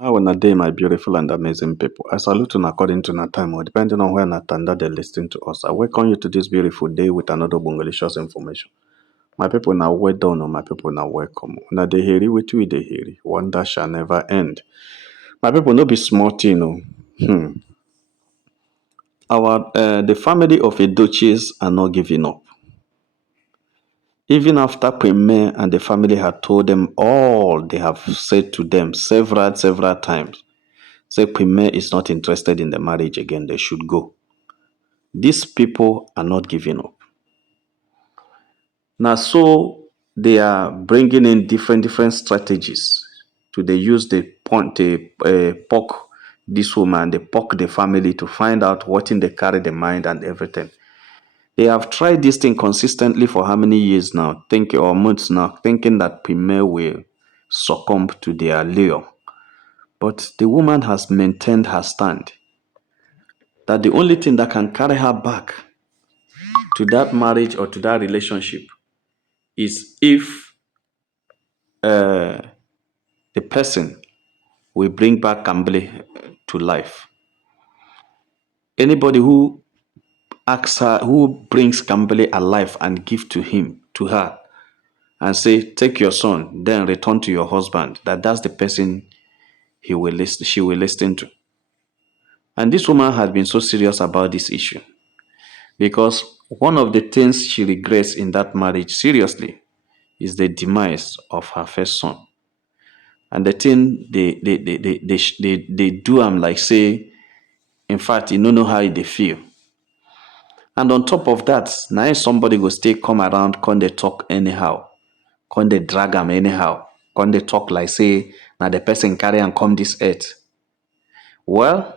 How una day, my beautiful and amazing people. I salute you according to na time, or depending on where na tanda they listen to us. I welcome you to this beautiful day with another bongalicious information. My people now well done, or my people now welcome. Now they hear with we they hear. Wonder shall never end. My people no be smart, you know. Our the family of Edochies are not giving up. Even after Premier and the family had told them all they have said to them several times. Say Premier is not interested in the marriage again, they should go. These people are not giving up. Now, so they are bringing in different strategies to they use the point they poke this woman, they poke the family to find out what in they carry the mind and everything. They have tried this thing consistently for how many years now, thinking or months now, thinking that Premier will succumb to their lure. But the woman has maintained her stand that the only thing that can carry her back to that marriage or to that relationship is if the person will bring back Kambale to life. Anybody who asks her, who brings Kambale alive and give to her, and say, take your son, then return to your husband, that's the person she will listen to. And this woman has been so serious about this issue because one of the things she regrets in that marriage seriously is the demise of her first son. And the thing they do am like say, in fact, you don't know how they feel. And on top of that, now somebody go stay come around, come they talk anyhow, come they drag am anyhow, come they talk like say now the person carry and come this earth. Well,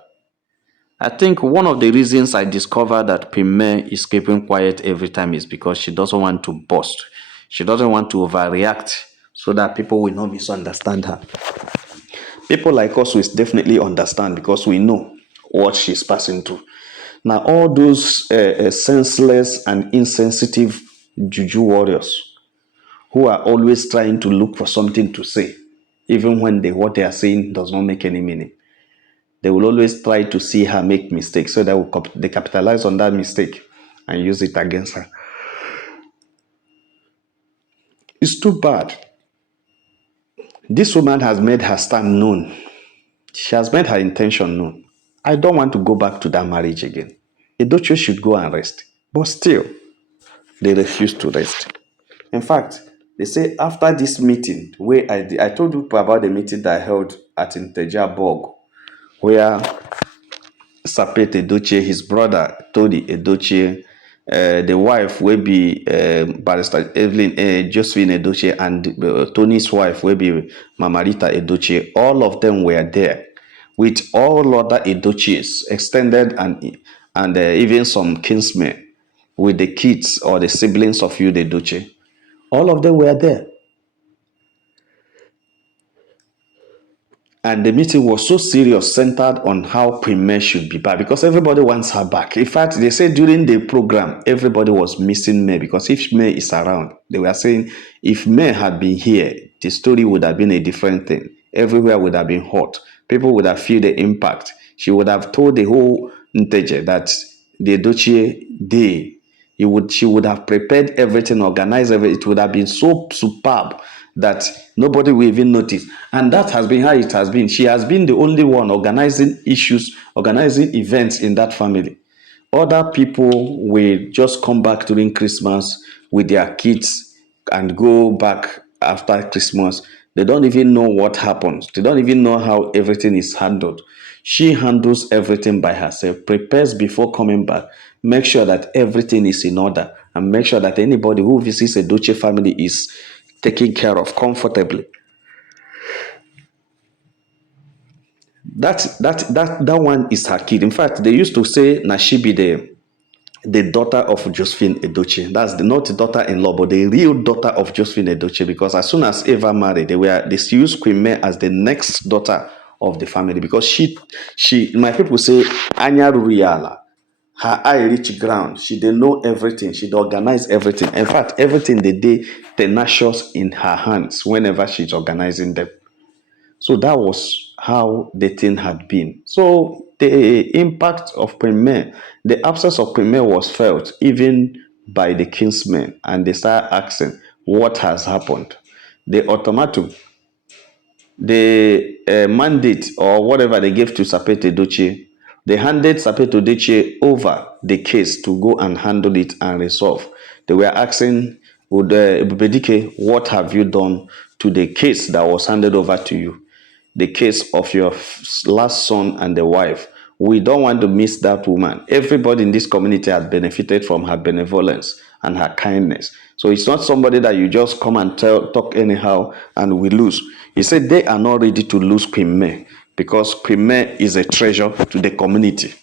I think one of the reasons I discovered that Pime is keeping quiet every time is because she doesn't want to burst. She doesn't want to overreact so that people will not misunderstand her. People like us will definitely understand because we know what she's passing through. Now, all those senseless and insensitive juju warriors who are always trying to look for something to say, even when what they are saying does not make any meaning, they will always try to see her make mistakes so that they capitalize on that mistake and use it against her. It's too bad. This woman has made her stand known. She has made her intention known. I don't want to go back to that marriage again. Edochie should go and rest. But still, they refuse to rest. In fact, they say after this meeting, where I told you about the meeting that I held at Inteja Borg, where Sapet Edochie, his brother, Tony Edochie, the wife will be Barrister Evelyn Josephine Edochie, and Tony's wife will be Mamarita Edochie. All of them were there with all other Edochies, extended and even some kinsmen with the kids or the siblings of you, the Edochie. All of them were there. And the meeting was so serious, centered on how Premier should be back because everybody wants her back. In fact, they said during the program, everybody was missing May because if May is around, they were saying if May had been here, the story would have been a different thing. Everywhere would have been hot. People would have felt the impact. She would have told the whole Nteje that the Edochie day, she would have prepared everything, organized everything. It would have been so superb that nobody will even notice. And that has been how it has been. She has been the only one organizing issues, organizing events in that family. Other people will just come back during Christmas with their kids and go back after Christmas. They don't even know what happens. They don't even know how everything is handled. She handles everything by herself, prepares before coming back, make sure that everything is in order, and make sure that anybody who visits a Duce family is taken care of comfortably. That one is her kid. In fact, they used to say na she be the daughter of Josephine Edochie. That's not the daughter-in-law, but the real daughter of Josephine Edochie. Because as soon as Eva married, they used Queen May as the next daughter of the family. Because my people say Anya Ruriala. Her eye reach ground. She dey know everything. She dey organize everything. In fact, everything they tenacious in her hands whenever she's organizing them. So that was how the thing had been. So the impact of Premier, the absence of Premier was felt even by the kinsmen, and they started asking, what has happened? The ultimatum, the mandate or whatever they gave to Sapete Edochie, they handed Sapete Edochie over the case to go and handle it and resolve. They were asking, would Ebubedike, what have you done to the case that was handed over to you? The case of your last son and the wife. We don't want to miss that woman. Everybody in this community has benefited from her benevolence and her kindness. So it's not somebody that you just come and talk anyhow and we lose. He said they are not ready to lose Queen May because Queen May is a treasure to the community.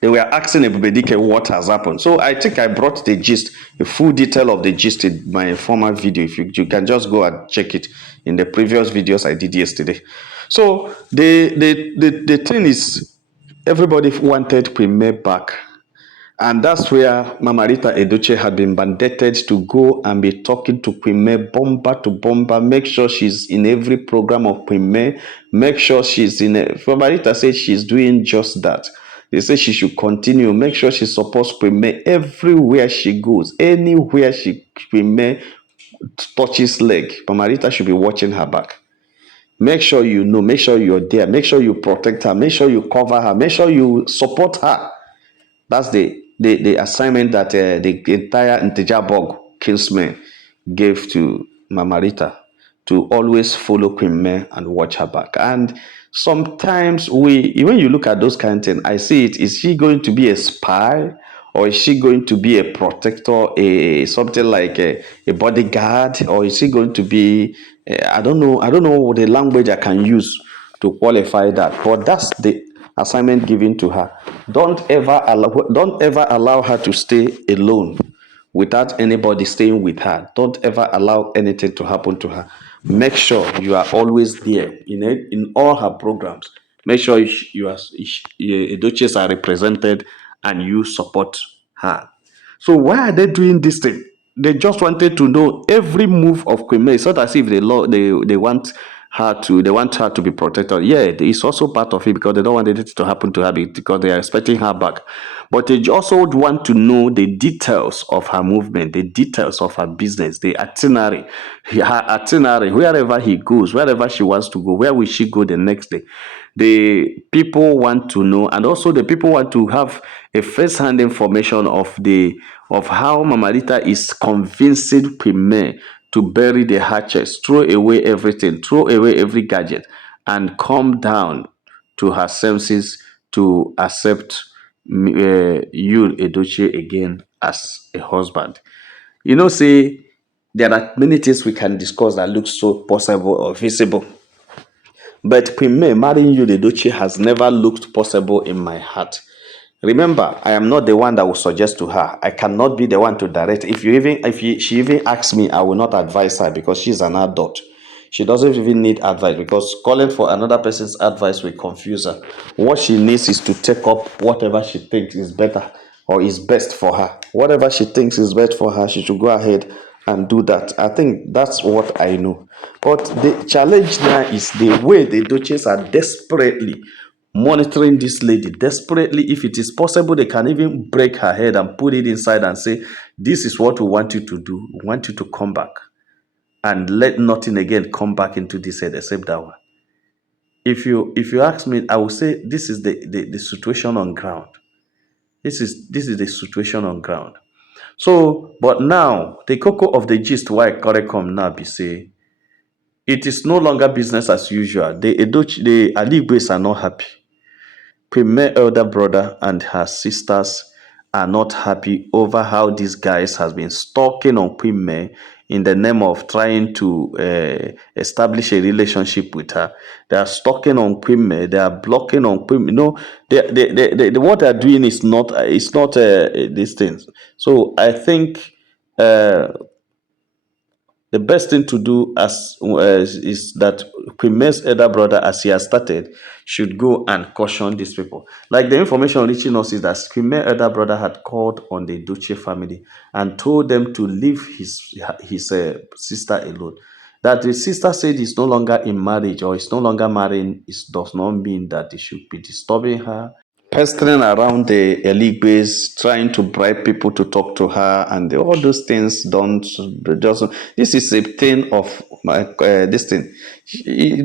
They were asking Ebubedike what has happened. So I think I brought the gist, a full detail of the gist in my former video. If you can just go and check it in the previous videos I did yesterday. So the thing is, everybody wanted Premier back. And that's where Mama Rita Edochie had been mandated to go and be talking to Queen May, bomber to bomber, make sure she's in every program of Queen May, make sure she's in it. Mama Rita said she's doing just that. They say she should continue, make sure she supports Queen May everywhere she goes, anywhere Queen May touches leg. Mama Rita should be watching her back. Make sure you know, make sure you're there, make sure you protect her, make sure you cover her, make sure you support her. That's the assignment that the entire Ntejabog kinsmen gave to Mama Rita, to always follow Queen May and watch her back. And sometimes when you look at those kind of things, I see it, is she going to be a spy? Or is she going to be a protector, something like a bodyguard? Or is she going to be, I don't know the language I can use to qualify that. But that's the assignment given to her. Don't ever allow her to stay alone without anybody staying with her. Don't ever allow anything to happen to her. Make sure you are always there in all her programs. Make sure Edochies are represented and you support her. So why are they doing this thing? They just wanted to know every move of Queen May. It's not as if they want her to be protected. Yeah, it's also part of it because they don't want it to happen to her because they are expecting her back. But they also want to know the details of her movement, the details of her business, the itinerary, her itinerary, wherever he goes, wherever she wants to go, where will she go the next day? The people want to know, and also the people want to have a first-hand information of how Mama Rita is convincing Queen to bury the hatches, throw away everything, throw away every gadget, and come down to her senses to accept you, Edochie, again as a husband. Say there are many things we can discuss that look so possible or visible. But Queen May marrying you, Edochie, has never looked possible in my heart. Remember, I am not the one that will suggest to her. I cannot be the one to direct. She even asks me, I will not advise her because she's an adult. She doesn't even need advice because calling for another person's advice will confuse her. What she needs is to take up whatever she thinks is better or is best for her. Whatever she thinks is best for her, she should go ahead and do that. I think that's what I know. But the challenge now is the way the Duchess are desperately monitoring this lady desperately. If it is possible, they can even break her head and put it inside and say, this is what we want you to do. We want you to come back and let nothing again come back into this head except that one. If you ask me, I will say this is the situation on ground. This is the situation on ground. So, but now the cocoa of the gist why Korekom now be say it is no longer business as usual. The Aligwes are not happy. Premier elder brother and her sisters are not happy over how these guys has been stalking on Queen May in the name of trying to establish a relationship with her. They are stalking on Queen May. They are blocking on Queen May. No, what they are doing is not. It's not these things. So I think the best thing to do is that Queen May's elder brother, as he has started, should go and caution these people. Like the information reaching us is that Queen May's elder brother had called on the Duce family and told them to leave his sister alone. That the sister said is no longer in marriage or is no longer marrying, it does not mean that it should be disturbing her, pestering around the Eligwes, trying to bribe people to talk to her, and all those things don't just. This is a thing of this thing.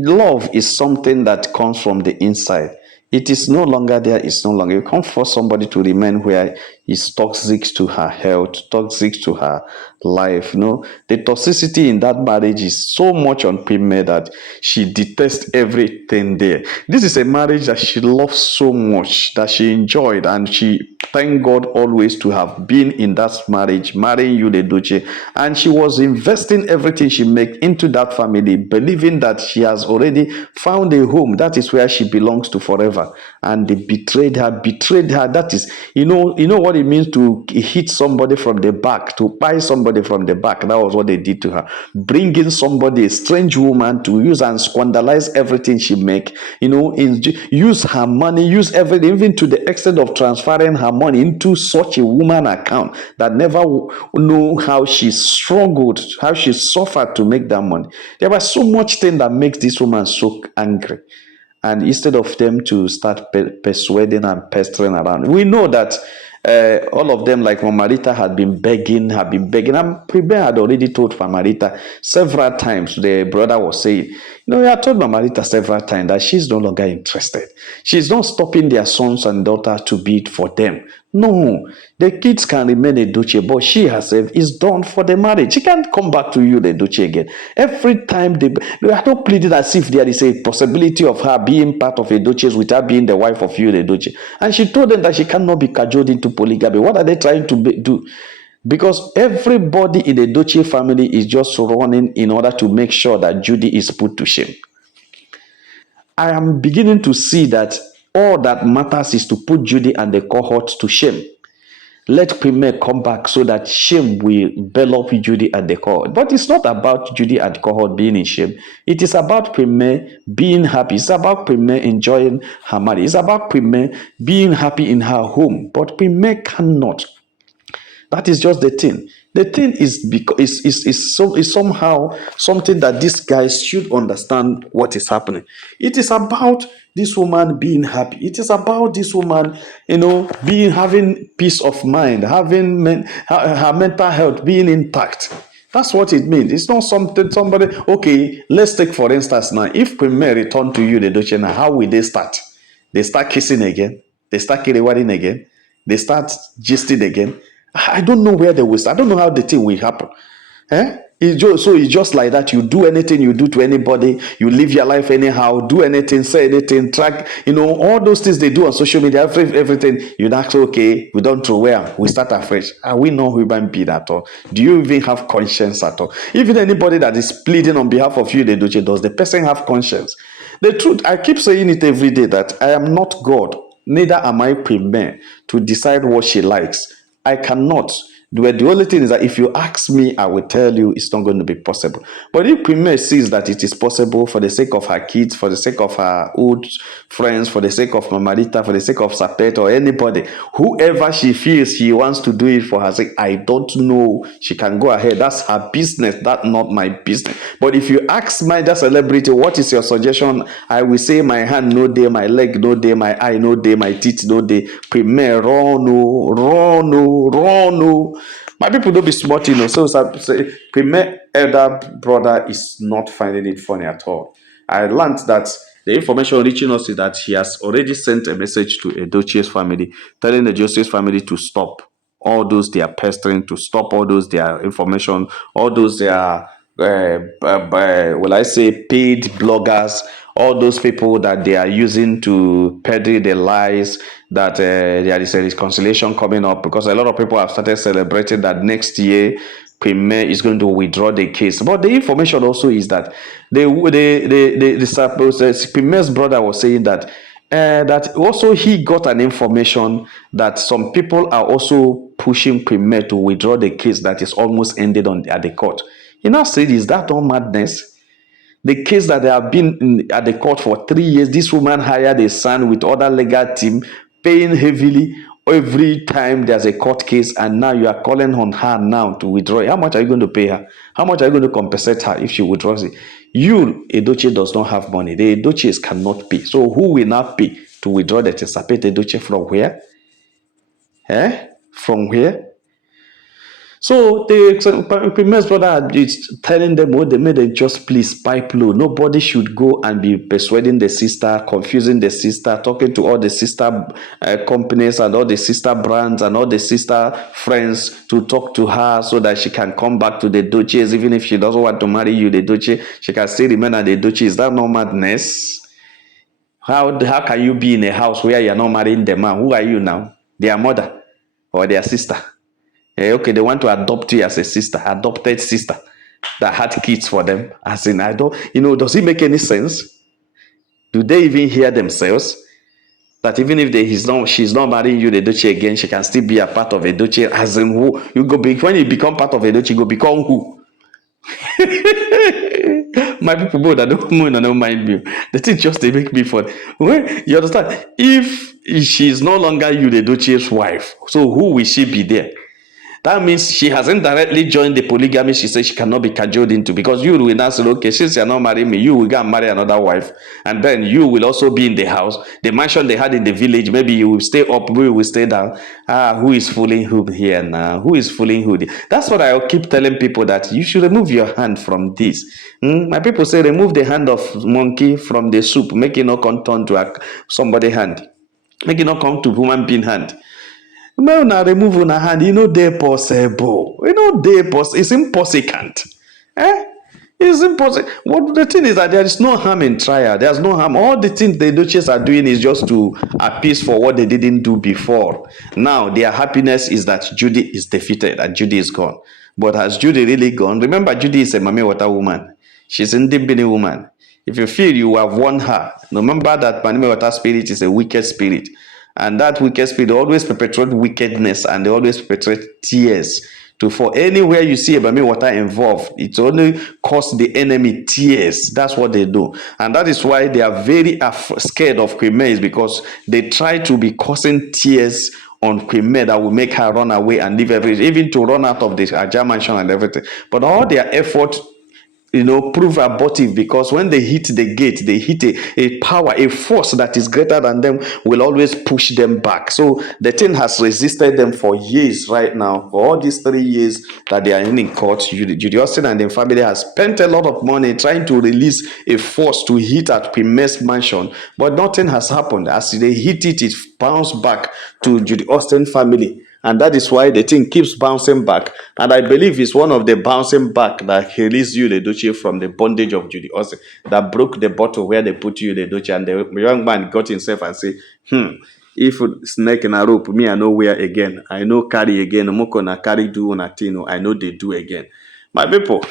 Love is something that comes from the inside. It is no longer there. It's no longer. You can't force somebody to remain where is toxic to her health, toxic to her life. The toxicity in that marriage is so much on Premier that she detests everything there. This is a marriage that she loves so much, that she enjoyed, and she thank God always to have been in that marriage, marrying you, Edochie. And she was investing everything she make into that family, believing that she has already found a home. That is where she belongs to forever. And they betrayed her. That is, you know what it means to hit somebody from the back, to buy somebody from the back. That was what they did to her. Bringing somebody, a strange woman, to use and squandalize everything she make. Use her money, use everything, even to the extent of transferring her money into such a woman account that never know how she struggled, how she suffered to make that money. There was so much thing that makes this woman so angry. And instead of them to start persuading and pestering around, we know that all of them, like Mamarita, had been begging. And Prebe had already told Mamarita several times. The brother was saying, he had told Mamarita several times that she's no longer interested. She's not stopping their sons and daughters to bid for them. No, the kids can remain Edochie, but she herself is done for the marriage. She can't come back to you, Edochie, again. Every time they are not pleading as if there is a possibility of her being part of Edochie's without being the wife of you, Edochie. And she told them that she cannot be cajoled into polygamy. What are they trying to do? Because everybody in the Edochie family is just running in order to make sure that Judy is put to shame. I am beginning to see that all that matters is to put Judy and the cohort to shame. Let Premier come back so that shame will envelop Judy and the cohort. But it's not about Judy and the cohort being in shame. It is about Premier being happy. It's about Premier enjoying her marriage. It's about Premier being happy in her home. But Premier cannot. That is just the thing. The thing is because is somehow something that these guys should understand what is happening. It is about this woman being happy. It is about this woman, having peace of mind, having her mental health being intact. That's what it means. It's not somebody. Okay, let's take for instance now. If Premier return to you, the Edochie, how will they start? They start kissing again. They start killing again. They start gisting again. I don't know where they will start. I don't know how the thing will happen. It's just like that. You do anything you do to anybody, you live your life anyhow, do anything, say anything, track, all those things they do on social media, everything. You'd ask, okay, we don't throw away, we start afresh. Are we not human being at all? Do you even have conscience at all? Even anybody that is pleading on behalf of you, does the person have conscience? The truth, I keep saying it every day, that I am not God, neither am I Premier to decide what she likes. I cannot. The only thing is that if you ask me, I will tell you it's not going to be possible. But if Premier sees that it is possible for the sake of her kids, for the sake of her old friends, for the sake of Mamarita, for the sake of Sapet or anybody, whoever she feels she wants to do it for her sake, I don't know. She can go ahead. That's her business. That's not my business. But if you ask my celebrity, what is your suggestion? I will say my hand no day, my leg no day, my eye no day, my teeth no day. Premier, run, no. My people don't be smart, So say, Premier elder brother is not finding it funny at all. I learned that the information reaching us is that he has already sent a message to Edochie's family, telling the Edochie's family to stop all those they are pestering, to stop all those their information, all those their will I say paid bloggers, all those people that they are using to peddle the lies that there is a reconciliation coming up, because a lot of people have started celebrating that next year Premier is going to withdraw the case. But the information also is that the Premier's brother was saying that that also he got an information that some people are also pushing Premier to withdraw the case that is almost ended at the court. He now said, is that all madness? The case that they have been at the court for 3 years, this woman hired a son with other legal team, paying heavily, Every time there's a court case, and now you are calling on her now to withdraw. How much are you going to pay her? How much are you going to compensate her if she withdraws it? You, Edochie, does not have money. The Edochies cannot pay. So who will not pay to withdraw the Tesapete Edochie from where? From where? So the Primus brother is telling them what they made them just please pipe low. Nobody should go and be persuading the sister, confusing the sister, talking to all the sister companies and all the sister brands and all the sister friends to talk to her so that she can come back to the Edochies. Even if she doesn't want to marry you, the Edochie, she can still remain at the Edochie. Is that not madness? How can you be in a house where you're not marrying the man? Who are you now? Their mother or their sister? Okay, they want to adopt you as a sister, adopted sister that had kids for them. As in, I don't, does it make any sense? Do they even hear themselves? That even if she's not marrying you, the Edochie again, she can still be a part of Edochie. As in, who you go be when you become part of Edochie, you go become who? My people, both I don't mind me. The thing just they make me fun. When you understand, if she's no longer you, the Edochie's wife, so who will she be there? That means she hasn't directly joined the polygamy she says she cannot be cajoled into, because you will now say, okay, since you're not marrying me, you will go and marry another wife. And then you will also be in the house. The mansion they had in the village, maybe you will stay up, we will stay down. Who is fooling who here now? Who is fooling who? That's what I keep telling people, that you should remove your hand from this. My people say, remove the hand of monkey from the soup, make it not come turn to somebody's hand. Make it not come to human being hand. When una remove una hand, dey possible. Dey possible. It's impossible. It's impossible. What the thing is that there is no harm in trial. There's no harm. All the things the Edochies are doing is just to appease for what they didn't do before. Now their happiness is that Judy is defeated and Judy is gone. But has Judy really gone? Remember, Judy is a Mame Water woman. She's a Ndimbini woman. If you feel you have won her, remember that Mame Water spirit is a wicked spirit. And that wicked spirit always perpetrate wickedness, and they always perpetrate tears. For anywhere you see a Mame Water involved, it only cause the enemy tears. That's what they do. And that is why they are very scared of Queen May, is because they try to be causing tears on Queen May that will make her run away and leave everything, even to run out of the Ajah mansion and everything. But all their effort prove abortive, because when they hit the gate, they hit a power, a force that is greater than them, will always push them back. So the thing has resisted them for years right now. For all these 3 years that they are in court, Judy Austin and the family has spent a lot of money trying to release a force to hit at Queen May's mansion, but nothing has happened. As they hit it, it bounced back to Judy Austin family. And that is why the thing keeps bouncing back. And I believe it's one of the bouncing back that released you, the Edochie, from the bondage of Judy Austin, that broke the bottle where they put you, the Edochie. And the young man got himself and said, if snake in a rope, me, I know where again. I know carry again. Moko na carry do na tino. I know they do again. My people,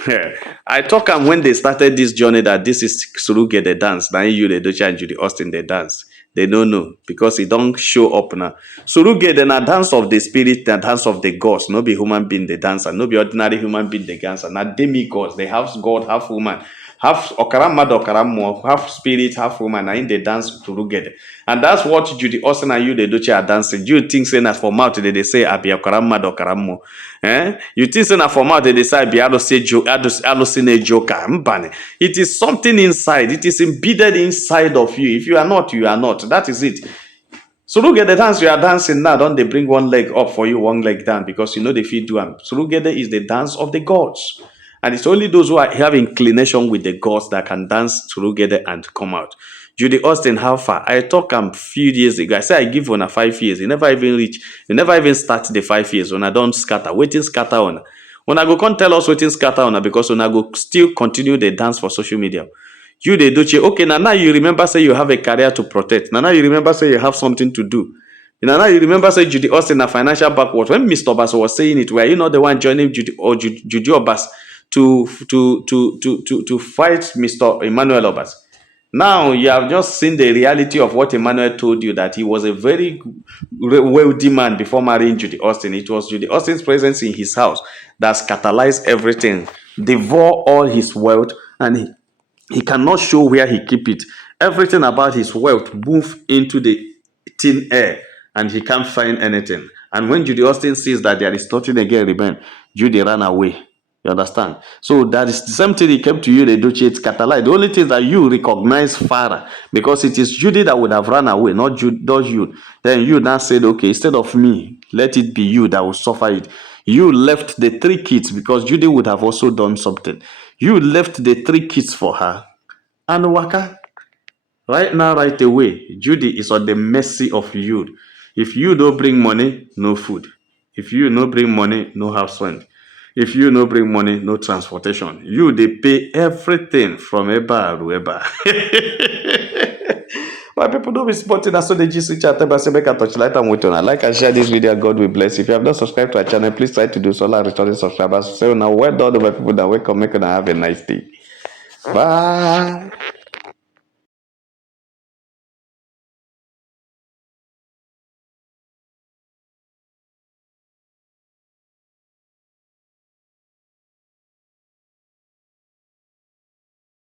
I talk them when they started this journey that this is Suruge the dance. Now you, the Edochie, and Judy Austin, the dance. They don't know, because it don't show up now. Suruge, then a dance of the spirit, the dance of the gods. No be human being the dancer, no be ordinary human being the dancer. Now demigods, they have God, half woman, half okaram mad, okaram mo, half spirit, half woman. Now in the dance Suruge. And that's what Judy Austin and you, the Edochie, are dancing. You think saying that for mouth they say I be okaram mad, okaram mo. You think saying that for mouth they say I be hallucinate joker. It is something inside. It is embedded inside of you. If you are not, you are not. That is it. So look at the dance you are dancing now. Don't they bring one leg up for you, one leg down, because you know they feel do them. So look at is the dance of the gods. And it's only those who have inclination with the gods that can dance together and come out. Judy Austin, how far? I talk a few years ago. I say I give on 5 years. You never even reach. You never even start the 5 years. When I don't scatter, waiting scatter on. When I go can't tell us waiting scatter on, because when I go still continue the dance for social media. You the Edochie, okay, now you remember say you have a career to protect. Now you remember say you have something to do. Now you remember say Judy Austin a financial backward. When Mr. Obas was saying it, were you not the one joining Judy Obas to fight Mr. Emmanuel Obas? Now you have just seen the reality of what Emmanuel told you, that he was a very wealthy man before marrying Judy Austin. It was Judy Austin's presence in his house that catalyzed everything, devour all his wealth, and he cannot show where he keep it. Everything about his wealth move into the thin air. and he can't find anything. And when Judy Austin sees that there is nothing again remain, Judy ran away. You understand? So that is the same thing he came to you, the Edochies Catalai. The only thing that you recognize Farah, because it is Judy that would have run away, not you. Then you now said, okay, instead of me, let it be you that will suffer it. You left the 3 kids because Judy would have also done something. You left the 3 kids for her. And Waka, right now, right away, Judy is on the mercy of you. If you don't bring money, no food. If you no bring money, no house rent. If you no bring money, no transportation. You they pay everything from Eba to Eba. Why people don't be supporting us so they just reach out and say make a touch light and wait on. Like and share this video, God will bless. If you have not subscribed to our channel, please try to do so. Like returning subscribers. So now well done over people that welcome, make and have a nice day. Bye.